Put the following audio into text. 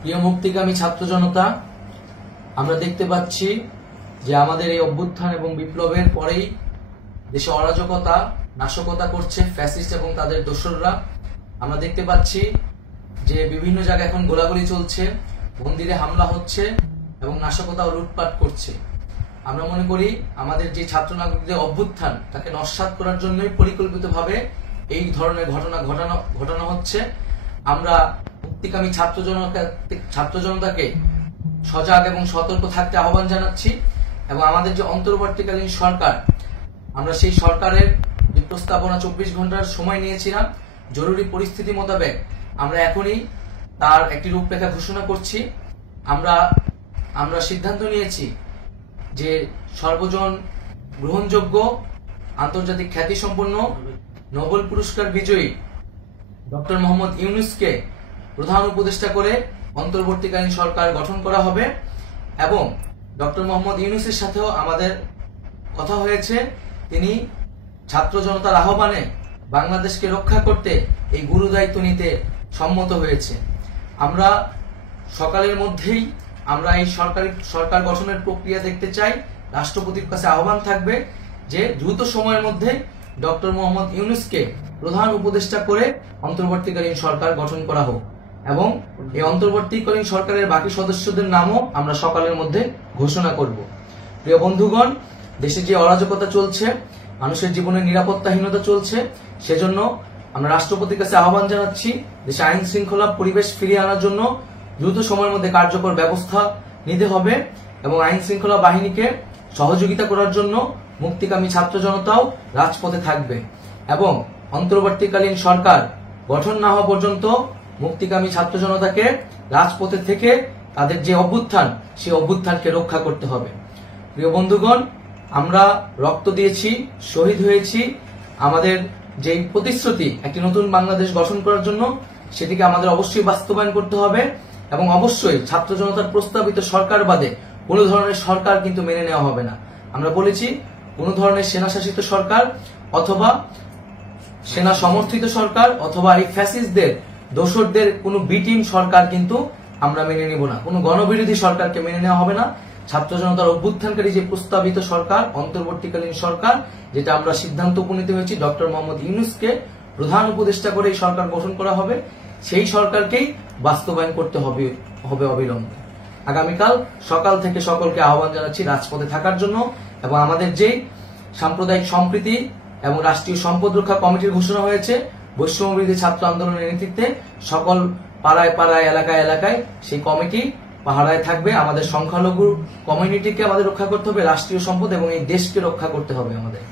প্রিয় মুক্তিকামী ছাত্র জনতা, আমরা দেখতে পাচ্ছি যে আমাদের এই অভ্যুত্থান এবং বিপ্লবের পরেই দেশে অরাজকতা নাশকতা করছে ফ্যাসিস্ট এবং তাদের দোসররা। আমরা দেখতে পাচ্ছি যে বিভিন্ন জায়গায় এখন গোলাগুলি চলছে, মন্দিরে হামলা হচ্ছে এবং নাশকতা ও লুটপাট করছে। আমরা মনে করি আমাদের যে ছাত্র নাগরিকদের অভ্যুত্থান তাকে নস্যাৎ করার জন্যই পরিকল্পিতভাবে এই ধরনের ঘটনা ঘটানো হচ্ছে। আমরা মুক্তিকামী ছাত্র জনতাকে সজাগ এবং সতর্ক থাকতে আহ্বান জানাচ্ছি এবং আমাদের যে অন্তর্বর্তীকালীন সরকার, আমরা সেই সরকারের যে প্রস্তাবনা 24 ঘন্টার সময় নিয়েছিলাম, জরুরি পরিস্থিতি মোতাবেক আমরা এখনই তার একটি রূপরেখা ঘোষণা করছি। আমরা সিদ্ধান্ত নিয়েছি যে সর্বজন গ্রহণযোগ্য আন্তর্জাতিক খ্যাতিসম্পন্ন নোবেল পুরস্কার বিজয়ী ডক্টর মোহাম্মদ ইউনূসকে প্রধান উপদেষ্টা করে অন্তর্বর্তীকালীন সরকার গঠন করা হবে এবং ডক্টর মোহাম্মদ ইউনূসের সাথেও আমাদের কথা হয়েছে। তিনি ছাত্র জনতার আহ্বানে বাংলাদেশকে রক্ষা করতে এই গুরু দায়িত্ব নিতে সম্মত হয়েছে। আমরা সকালের মধ্যেই আমরা এই সরকার গঠনের প্রক্রিয়া দেখতে চাই। রাষ্ট্রপতির কাছে আহ্বান থাকবে যে দ্রুত সময়ের মধ্যে ডক্টর মোহাম্মদ ইউনূসকে প্রধান উপদেষ্টা করে অন্তর্বর্তীকালীন সরকার গঠন করা হোক এবং এই অন্তর্বর্তীকালীন সরকারের বাকি সদস্যদের নামও আমরা সকালের মধ্যে ঘোষণা করব। প্রিয় বন্ধুগণ, দেশে যে অরাজকতা চলছে, মানুষের জীবনের নিরাপত্তাহীনতা চলছে, সেজন্য আমরা রাষ্ট্রপতির কাছে আহ্বান জানাচ্ছি দেশে আইন শৃঙ্খলা পরিবেশ ফিরিয়ে আনার জন্য দ্রুত সময়ের মধ্যে কার্যকর ব্যবস্থা নিতে হবে এবং আইন শৃঙ্খলা বাহিনীকে সহযোগিতা করার জন্য মুক্তিকামী ছাত্র জনতাও রাজপথে থাকবে এবং অন্তর্বর্তীকালীন সরকার গঠন না হওয়া পর্যন্ত মুক্তিকামী ছাত্র জনতাকে রাজপথে থেকে তাদের যে অভ্যুত্থান, সেই অভ্যুত্থানকে রক্ষা করতে হবে। প্রিয় বন্ধুগণ, আমরা রক্ত দিয়েছি, শহীদ হয়েছি। আমাদের যে প্রতিশ্রুতি একটি নতুন বাংলাদেশ গঠন করার জন্য, সেটিকে আমাদের অবশ্যই বাস্তবায়ন করতে হবে এবং অবশ্যই ছাত্র জনতার প্রস্তাবিত সরকার বাদে কোনো ধরনের সরকার কিন্তু মেনে নেওয়া হবে না। আমরা বলেছি কোনো ধরনের সেনা শাসিত সরকার অথবা সেনা সমর্থিত সরকার অথবা এই ফ্যাসিস্টদের দোসরদের কোনো বিটিম সরকার কিন্তু আমরা মেনে নিব না। কোনো গণবিরোধী সরকারকে মেনে নেওয়া হবে না। ছাত্র জনতার অভ্যুত্থানকারী যে প্রস্তাবিত সরকার, অন্তর্বর্তীকালীন সরকার, যেটা আমরা সিদ্ধান্ত উপনীত হয়েছি ডক্টর মোহাম্মদ ইউনূসকে প্রধান উপদেষ্টা করে এই সরকার গঠন করা হবে, সেই সরকারকেই বাস্তবায়ন করতে হবে অবিলম্বে। আগামীকাল সকাল থেকে সকলকে আহ্বান জানাচ্ছি রাজপথে থাকার জন্য এবং আমাদের যে সাম্প্রদায়িক সম্প্রীতি এবং রাষ্ট্রীয় সম্পদ রক্ষা কমিটির ঘোষণা হয়েছে বৈষম্যবিরোধী ছাত্র আন্দোলনের নেতৃত্বে, সকল পাড়ায় পাড়ায় এলাকায় এলাকায় সেই কমিটি পাহারায় থাকবে। আমাদের সংখ্যালঘু কমিউনিটিকে আমাদের রক্ষা করতে হবে, রাষ্ট্রীয় সম্পদ এবং এই দেশকে রক্ষা করতে হবে আমাদের।